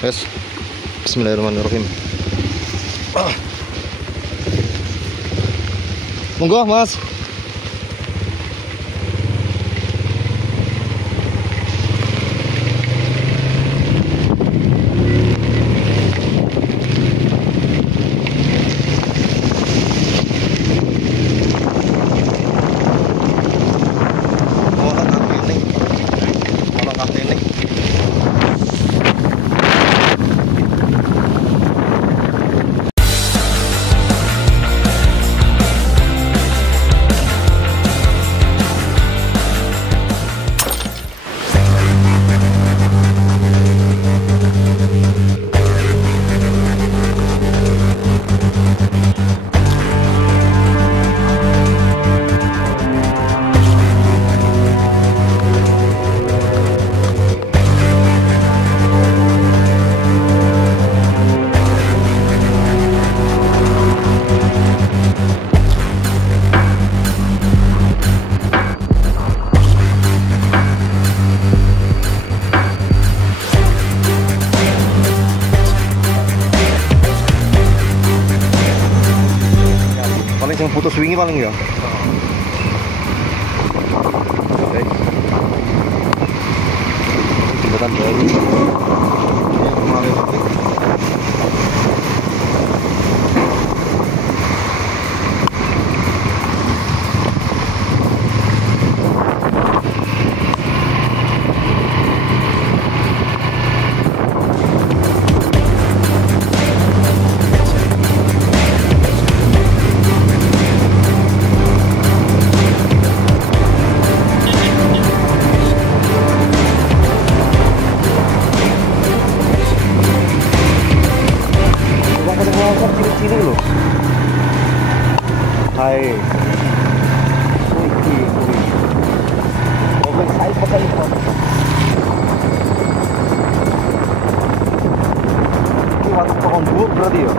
Yes. Bismillahirrahmanirrahim. Monggo, Mas. Yang putus wingi paling ya. Oke. Jembatan baru. Ini kemarin ciri-ciri loh. Hai. Wih. Mobil saya pakai itu. Ini waktu pohon buah berarti ya.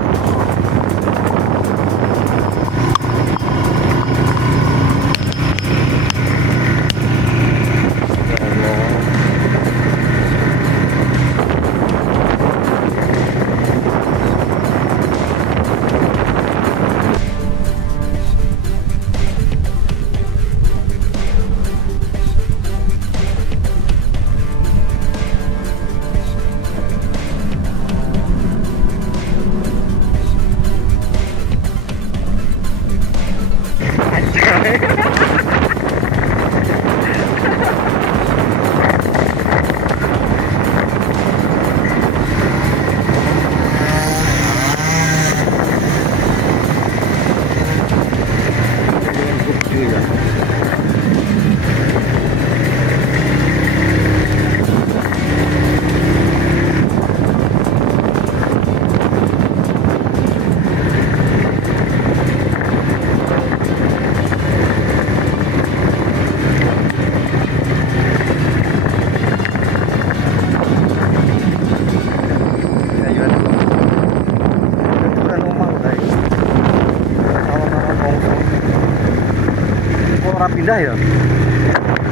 Pindah ya.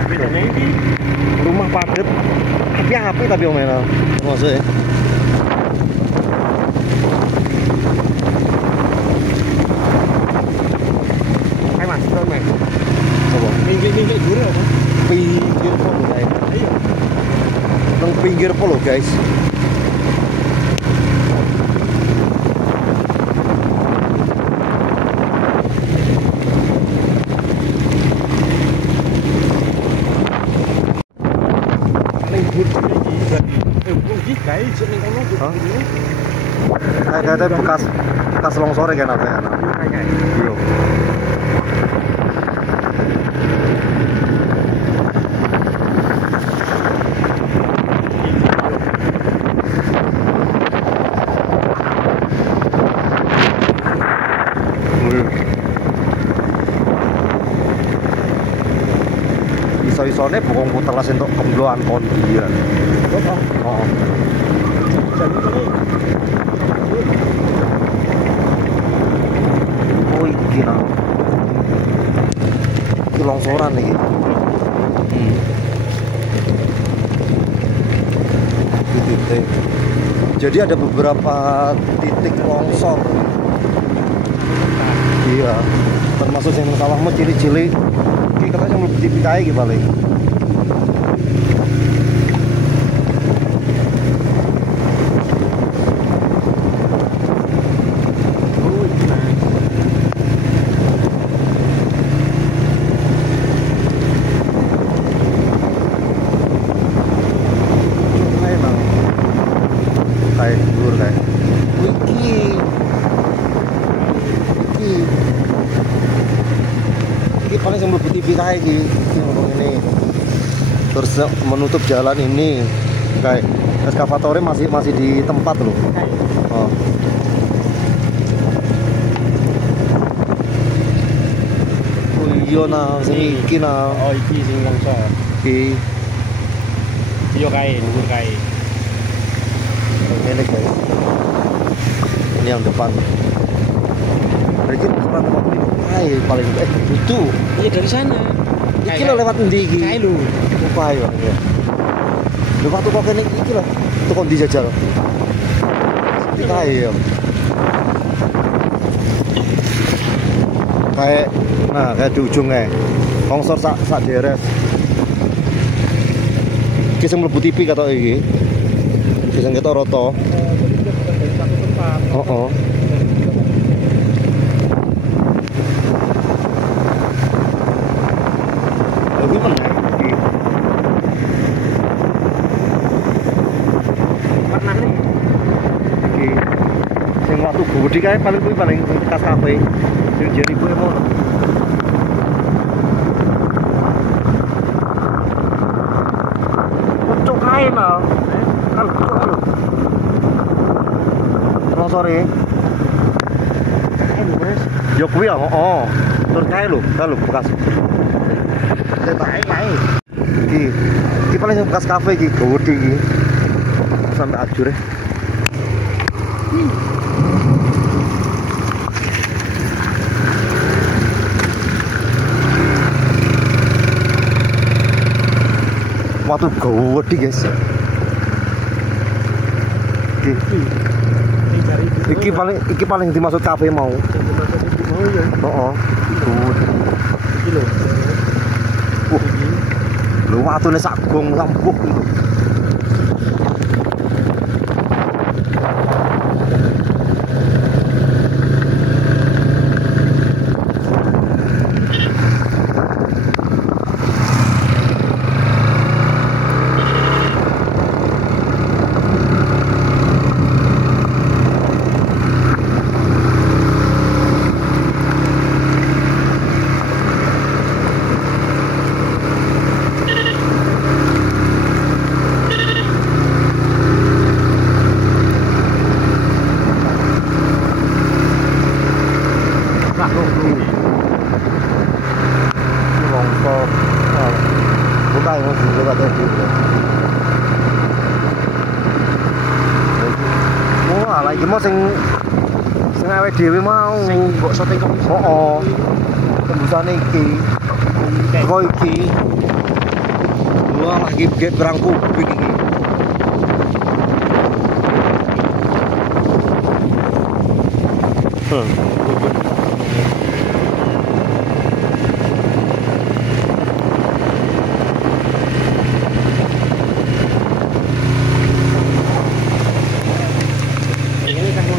Bedanya ini Rumah padat. Tapi omena. Maksudnya. Hai Mas, Mas. Coba. Pinggir dulu apa? Pinggir polo guys. Iya. Nang pinggir polo guys. Kayak bekas longsore kan apa ya? Iya. Iso-isone bokong puter las entuk kembloan kondi ya. Oh. Oh iki nah. Iki longsoran iki. Titik. Jadi ada beberapa titik longsor. Iya, termasuk yang sawahmu cilik-cilik. Iki katanya yang lebih tipik kae iki paling. Paling yang mlebu TV kae iki ini. Terus menutup jalan ini kayak eskavatornya masih di tempat loh. Oh. Oh iya nah, sing iki nah. Oh iki sing longsor. Iki. Iya kae, dhuwur kae. Ini guys. Ini yang depan. Berarti longsoran tempat ini paling itu. Iya dari sana. Iki lo lewat endi iki? Kae lho. Lupa ya. Lho waktu kok kene iki lho. Tukang dijajal. Iki kae ya. Kayak di ujungnya. Longsor sak deres. Iki sing mlebu TV katok iki. Iki sing ketok roto. Jadi dia bukan dari satu tempat. Oh. Lebih mana? Mana nih? Iki sing waktu gede kae paling bekas kafe. Sing jeri kuwi mau. Pucuk kae mal. Kan pucuk lho. Sore. Kae lho, Mas. Ya kuwi ya, heeh. Tur kae lho, bekas. Kae. Iki paling bekas kafe iki, gede iki. Sampai ajur ya. Waktu gede guys. Iki paling dimaksud kafe mau. Mau ya. Heeh. Iki lho. Lho watune sak gong lampuh itu. Longsor. Buka yang lewat tadi. Wah, lagi mau sing awake dhewe mau. Sing mbok syuting kok. Heeh. Tembusane iki. Kok iki. Wah, lagi gede berang publik iki.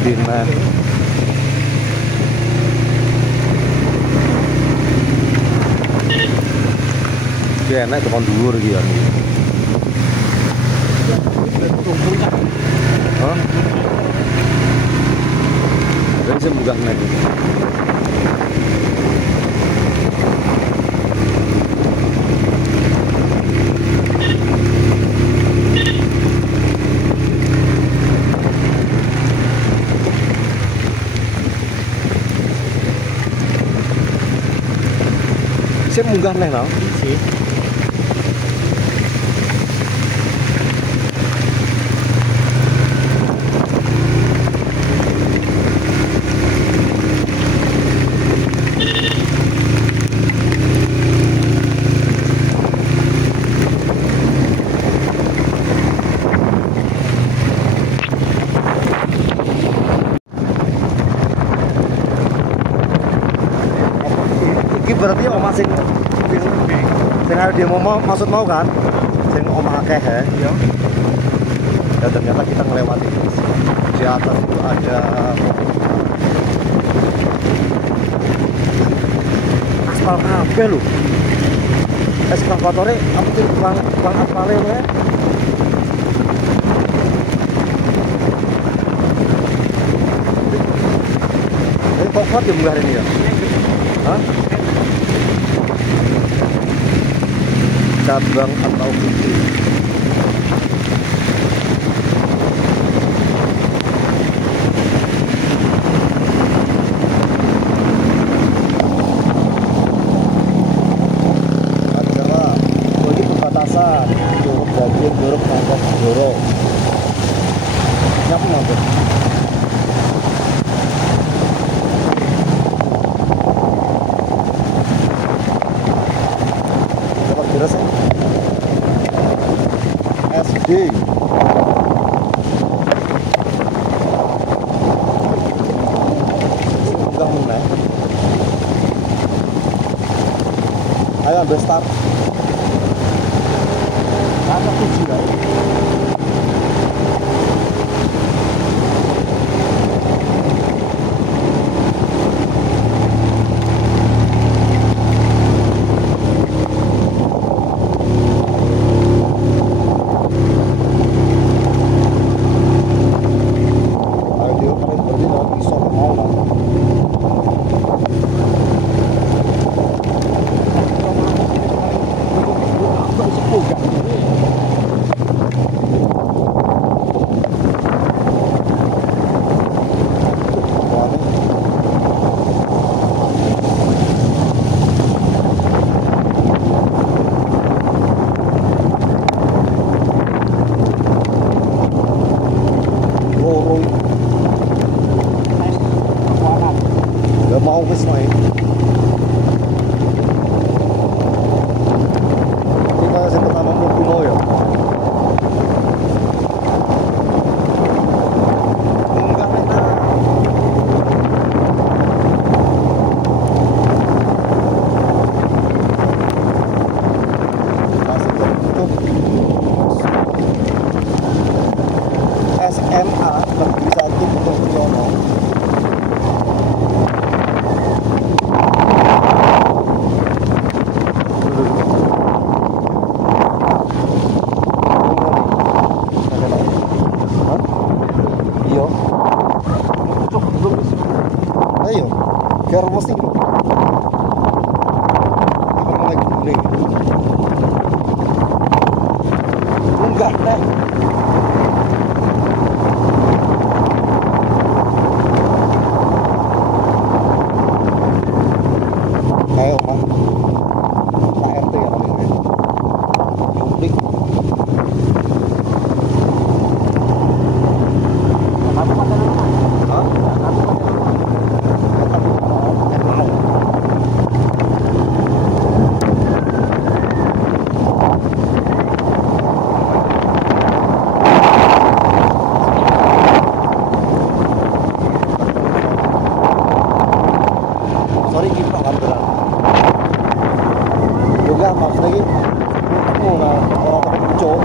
Dinan. Dia enak tekan dhuwur iki ya. Hah? Dari sing munggah nek. Saya munggah neng tau. berarti omah sing ada dia mau maksud mau kan? Sing omah akeh ya. Iya. Ya ternyata kita melewati di atas itu ada aspal kabeh lho. Eskavatornya apa sih tukang aspalnya ya? Ini kok kuat ya munggah ini ya? Hah? Cabang atau putih? Adalah ini perbatasan Curug Bajing, Curug Nangkok, Joro. Nyapa nangkok? Dapat beres ya? SD. Sudah menang. Ayo ambil start. Ada 7 ya. Mau wis wae. Kita sing pertama mlebu mau ya. Enggak enak. Masih tertutup. SMA Negeri 1 Pulau Priyono. Ayo, biar mesti kita lagi kuning. Enggak deh. Ayo, Mas. KRT ya kali ini. Kuning. Hah? Sorry kita kamera. Juga maaf lagi. Aku nggak orang muncul.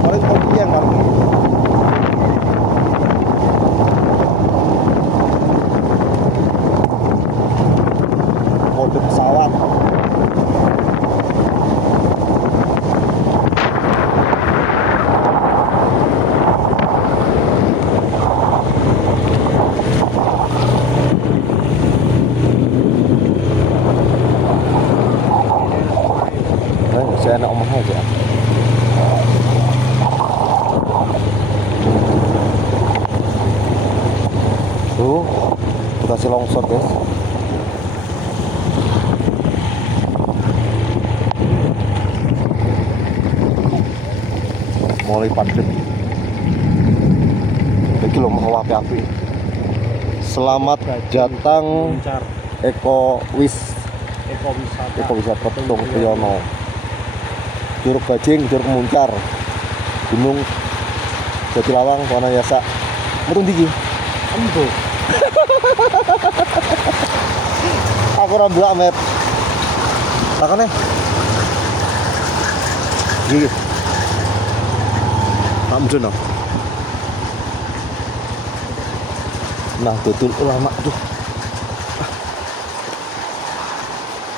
Paling kopi yang paling. Mode pesawat. Saya enak omah aja. Tuh, kasih longsor guys. Mulai padat. Iki lho mau api-api. Selamat datang Ekowisata Pulau Priyono. Curug Bajing, Curug Muncar, Gunung Jati Lawang warna biasa. Mutung diki. Embo. Aku ora mbak met. Takone. Gigi. Amdun no. Nah, tutul ulama tuh.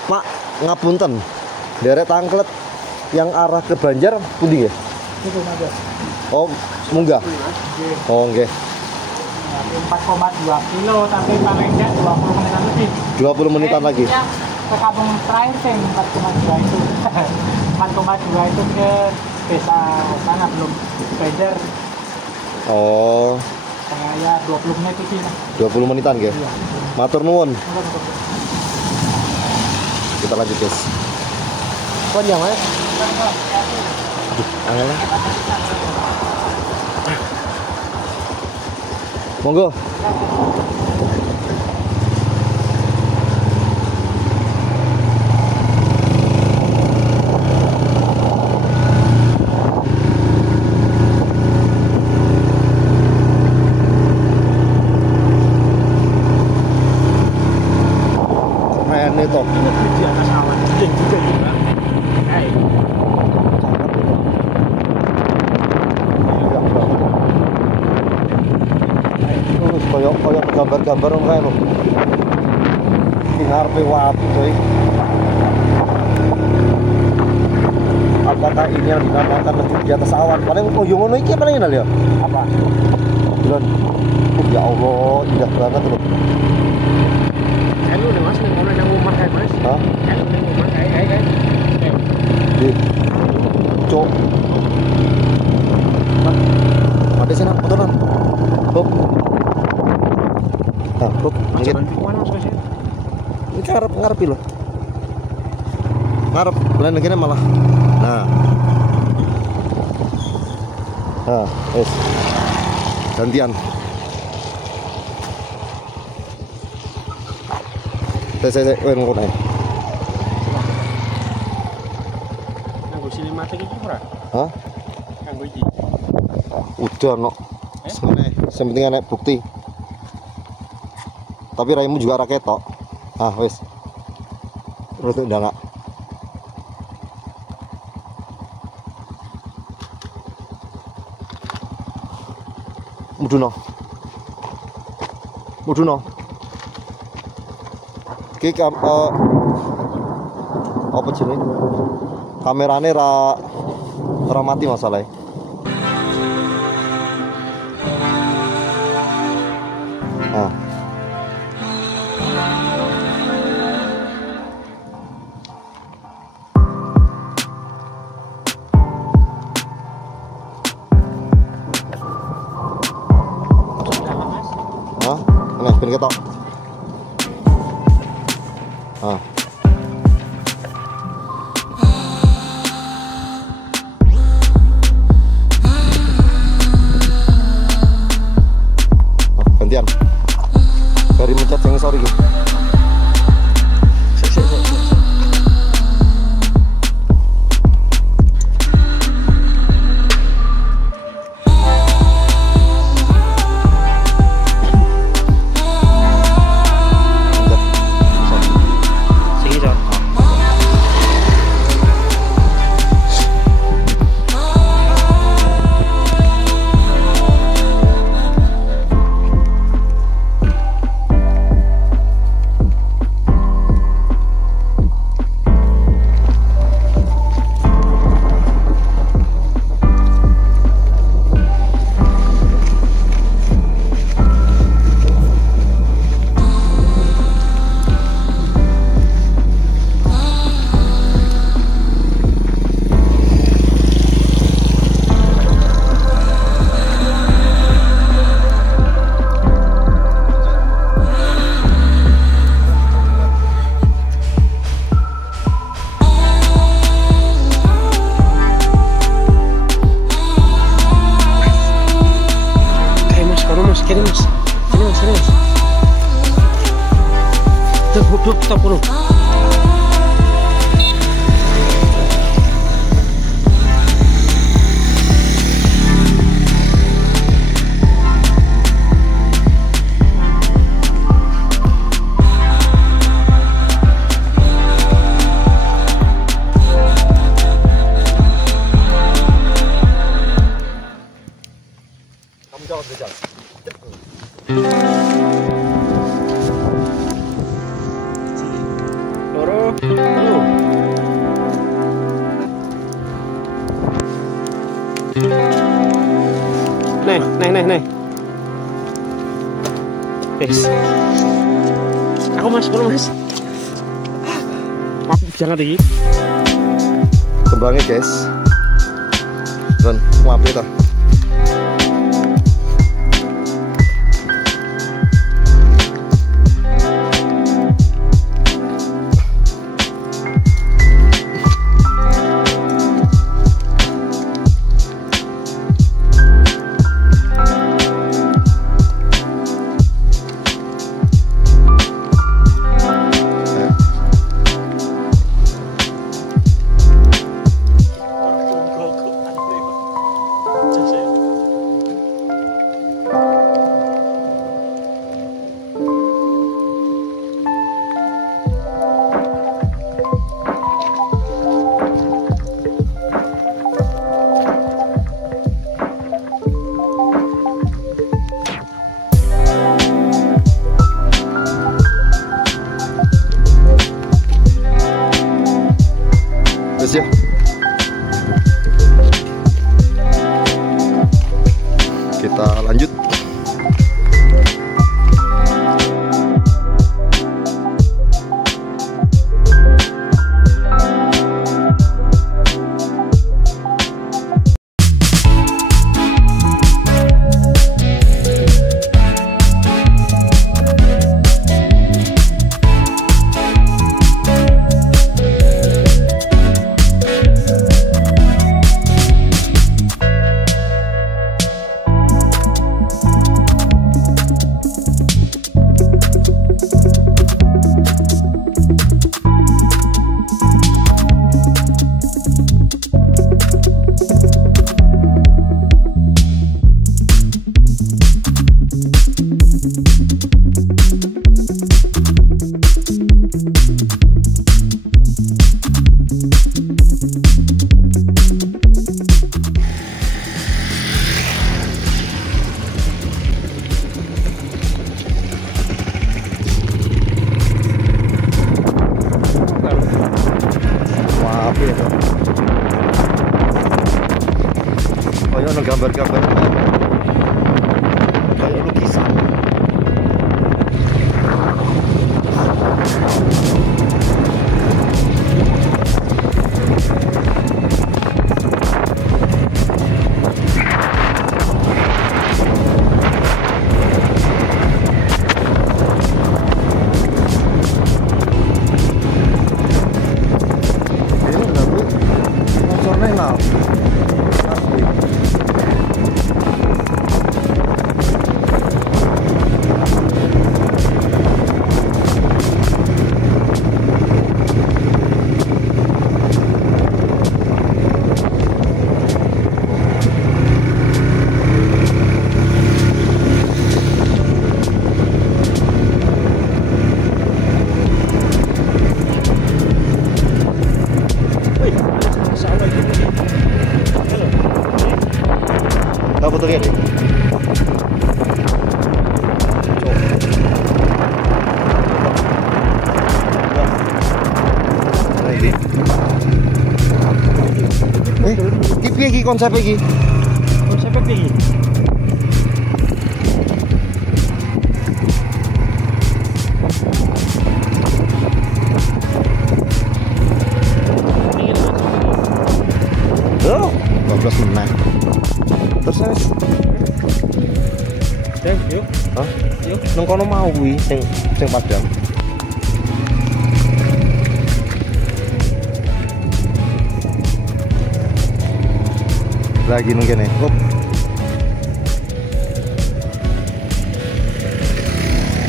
Mak, ngapunten. Derek Tangklet yang arah ke Banjar pundi ya? Itu aja. Oh, munggah. Oh, nggih. 4,2 kilo tapi paling enggak 20 menitan lebih. 20 menitan lagi. Ke kampung terakhir sih 4,2 itu. 4,2 itu ke desa sana belum Banjar. Oh, Ya 20 menit itu sih. 20 menitan nggih. Iya. Matur nuwun. Kita lanjut, guys. Panjang, Mas. Angel. Monggo. Keren itu. Di atas awan. Jeng juga juga. Hai. Koyok gambar-gambar kae lho. Di ngarepe watu coy. Apakah ini yang dinamakan negeri di atas awan? Paling koyo ngono iki paling enak ya. Apa? Bulan. Ya Allah, indah banget loh. Elu nih Mas, ning ngono nang omah kae, Mas. Hah? Elu ning omah kae. Di cok. Mati sana motoran. Hop. Nah, hop. Mungkin Mana Mas Mas? ini ngarep lho. Ngarep, lain lagi malah. Nah. Nah, wes. Gantian. Saya ngono ae. Nganggo sinematik iki ora? Hah? Nganggo iki. Udah no. Yang penting enek bukti. Tapi raimu juga ra ketok. Ah, wes. Terus udah enggak. Muduno. Iki apa jenenge? Kamerane ra mati masalahnya. Nah. Hah? Nah, ben ketok. Ah. Gantian. Dari mencet sensor iki. Stop dulu. Halo. Nih. Guys. Aku mas, kalau mas. Maaf, jangan tinggi. Kembangnya guys. Dan wapi ta. Terus ya. Kita lanjut. Kayak gambar-gambar kayak lukisan. Ini tapi motornya lah. Apa tuh ini? Iki iki konsep iki. Konsep iki. Oh, 12 menit. Terus Yuk. hah? Yuk. Nang kono mau kuwi sing padang. Lagi mungkin nih. Up.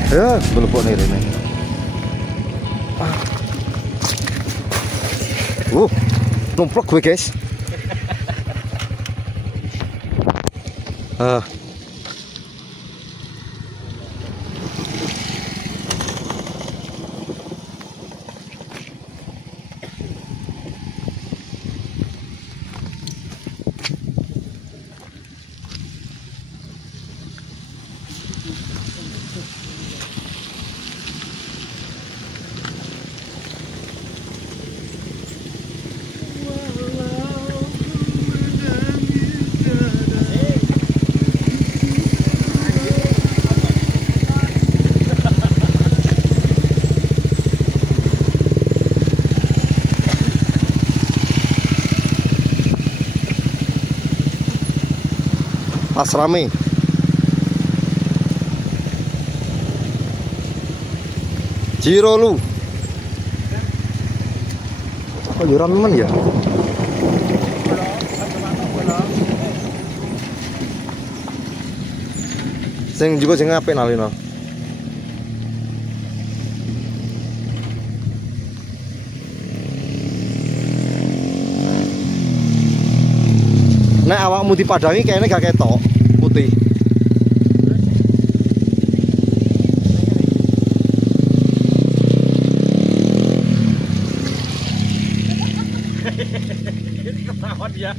Ya, belum nih ini. Numplok gue guys. pas rame. Jiro lu. Kok yo ramen ya? Sing juga sing apik nalino. Nek awakmu dipadangi kayaknya gak ketok putih. Ketahuan dia.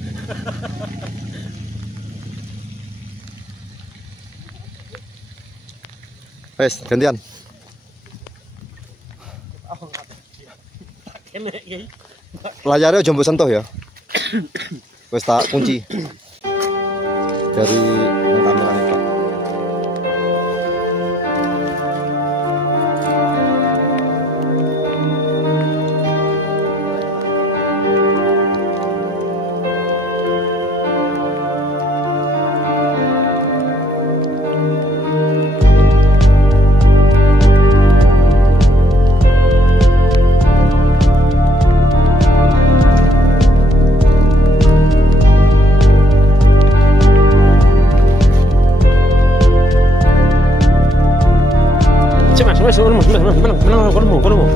Wes, gantian. Kene iki. Layarnya aja mbok sentuh ya. Wes tak kunci dari kamera itu. Mas, kono mau.